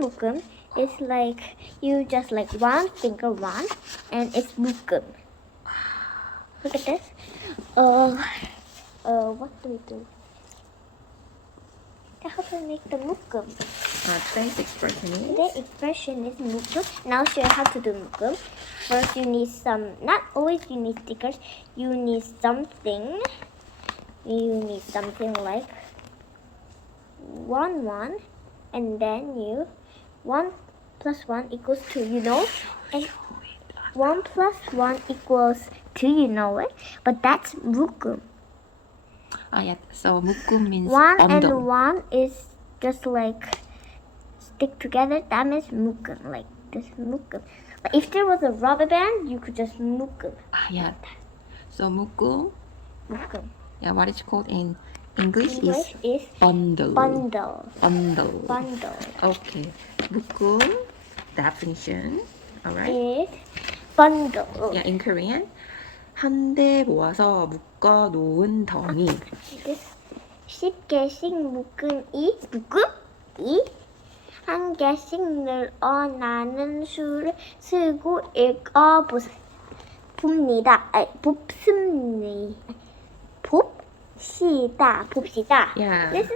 묶음 is like you just like one finger one, and it's 묶음. Look at this. What do we do? How to make the 묶음? Today's expression is Today's expression is 묶음. Now I'll show you how to do 묶음. First, you need some. Not always you need stickers. You need something. You need something like 1, and then you 1 plus 1 equals 2. You know, and 1 plus 1 equals 2. You know it, but that's 묶음. yeah. So 묶음 means 1 bundle. and 1 is just like stick together. That means 묶음, like this 묶음. But if there was a rubber band, you could just 묶음. Yeah. So 묶음. 묶음. Yeah. What it's called in English is bundle. bundle. Bundle. Bundle Okay. 묶음 definition. Alright. is bundle. Yeah. In Korean. 한데 모아서 묶어 놓은 덩이. 쉽게씩 묶음이 한 개씩 늘어나는 수를 쓰고 봅시다. Yeah. This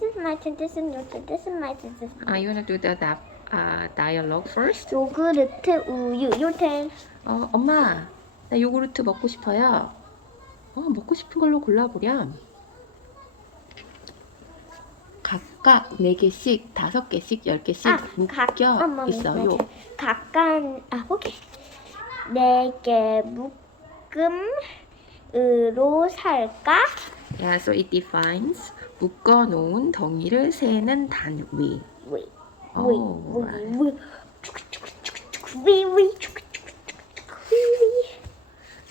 is my turn. This is your turn. This is my turn. You wanna do the dialogue first? 요구르트 우유. Your turn. 엄마, 나 요구르트 먹고 싶어요. 먹고 싶은 걸로 골라보렴. 각각 4개씩, 5개씩, 10개씩 묶여 있어요. 각각 오케이. 4개 묶음으로 살까? Yeah, so it defines 묶어 놓은 덩이를 세는 단위.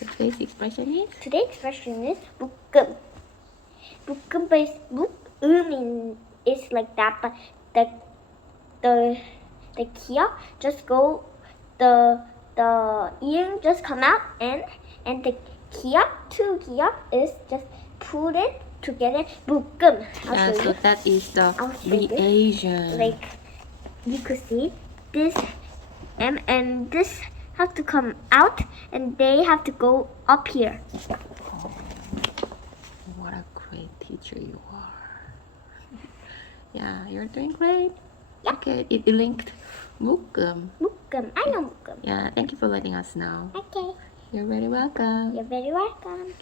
Today's expression is? Today's expression is 묶음. 묶음 is like that, but the kia just go the ear just come out, and the kia is just put it together. 묶음. Yeah, so that is the reagent. Like you could see this and this have to come out, and they have to go up here. What a great teacher you are. Yeah, you're doing great. Yeah. Okay, it linked 묶음. 묶음. I know 묶음. Yeah, thank you for letting us know. Okay. You're very welcome. You're very welcome.